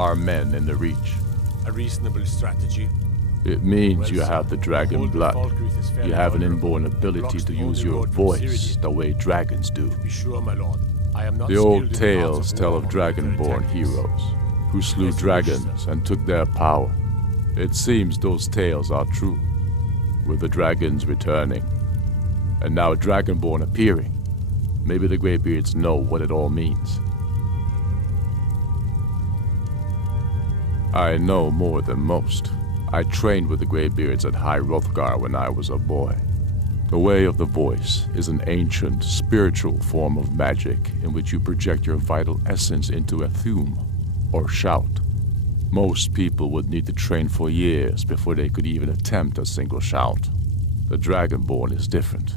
Our men in the Reach. A reasonable strategy. It means Well, you have the dragon blood. You have an inborn ability to use your voice the way dragons do. Be sure, my lord. I am not The old skilled in tales arts of tell war of or dragonborn tactics. heroes who slew As you wish, dragons and took their power. It seems those tales are true, with the dragons returning, and now dragonborn appearing. Maybe the Greybeards know what it all means. I know more than most. I trained with the Greybeards at High Hrothgar when I was a boy. The Way of the Voice is an ancient, spiritual form of magic in which you project your vital essence into a thume, or shout. Most people would need to train for years before they could even attempt a single shout. The Dragonborn is different.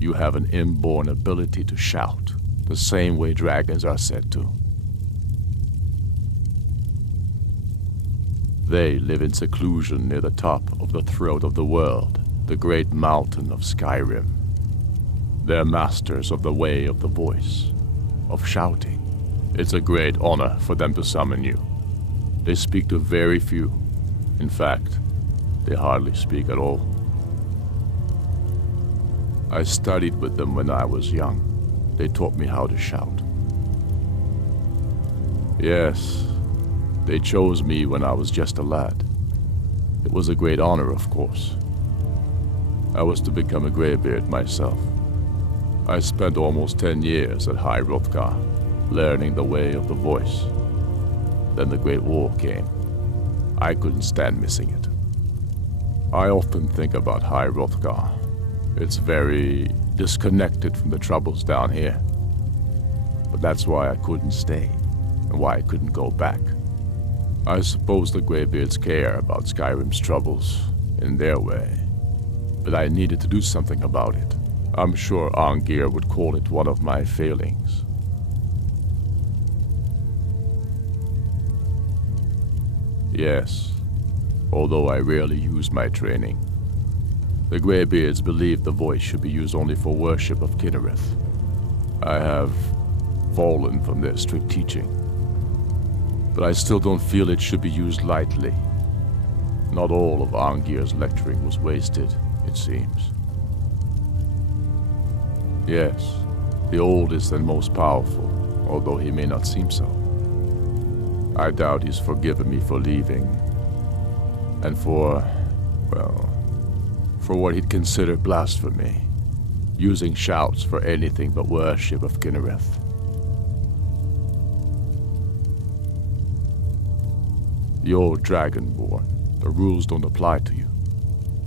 You have an inborn ability to shout, the same way dragons are said to. They live in seclusion near the top of the throat of the world, the great mountain of Skyrim. They're masters of the Way of the Voice, of shouting. It's a great honor for them to summon you. They speak to very few. In fact, they hardly speak at all. I studied with them when I was young. They taught me how to shout. Yes, they chose me when I was just a lad. It was a great honor, of course. I was to become a Greybeard myself. I spent almost 10 years at High Hrothgar, learning the Way of the Voice. Then the Great War came. I couldn't stand missing it. I often think about High Hrothgar. It's very disconnected from the troubles down here. But that's why I couldn't stay, and why I couldn't go back. I suppose the Greybeards care about Skyrim's troubles, in their way. But I needed to do something about it. I'm sure Arngir would call it one of my failings. Yes, although I rarely use my training. The Greybeards believe the voice should be used only for worship of Kinnereth. I have fallen from their strict teaching. But I still don't feel it should be used lightly. Not all of Arngir's lecturing was wasted, it seems. Yes, the oldest and most powerful, although he may not seem so. I doubt he's forgiven me for leaving, and for what he'd consider blasphemy, using shouts for anything but worship of Kinnereth. You're Dragonborn. The rules don't apply to you.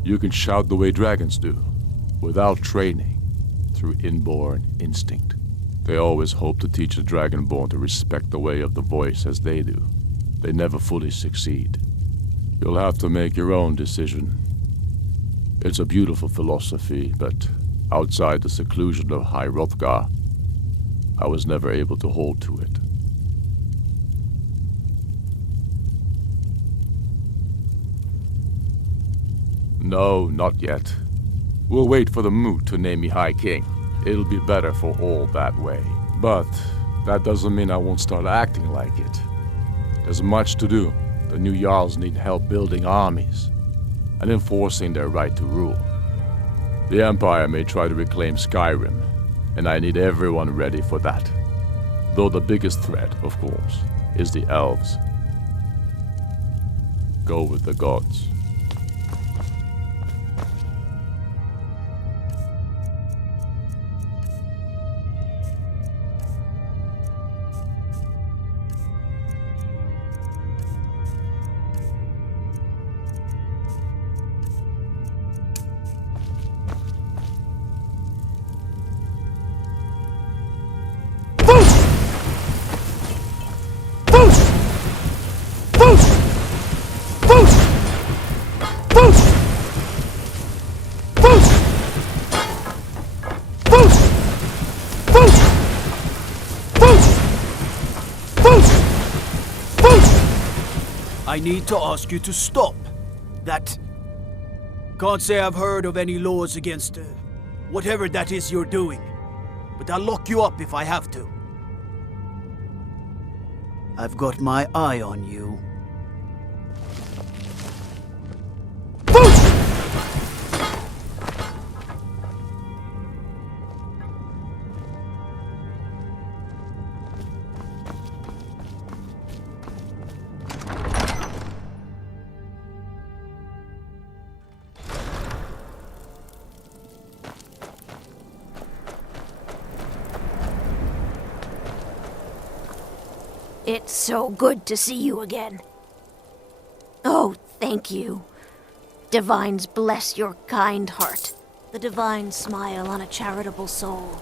You can shout the way dragons do, without training, through inborn instinct. They always hope to teach the Dragonborn to respect the Way of the Voice as they do. They never fully succeed. You'll have to make your own decision. It's a beautiful philosophy, but outside the seclusion of High Hrothgar, I was never able to hold to it. No, not yet. We'll wait for the moot to name me High King. It'll be better for all that way. But that doesn't mean I won't start acting like it. There's much to do. The new Jarls need help building armies and enforcing their right to rule. The Empire may try to reclaim Skyrim, and I need everyone ready for that. Though the biggest threat, of course, is the elves. Go with the gods. I need to ask you to stop. That... Can't say I've heard of any laws against whatever that is you're doing. But I'll lock you up if I have to. I've got my eye on you. It's so good to see you again. Oh, thank you. Divines bless your kind heart. The divine smile on a charitable soul.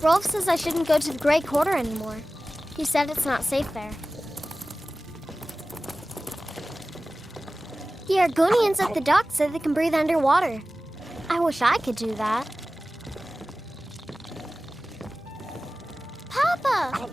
Rolf says I shouldn't go to the Great Quarter anymore. He said it's not safe there. The Argonians at the dock said they can breathe underwater. I wish I could do that. Papa!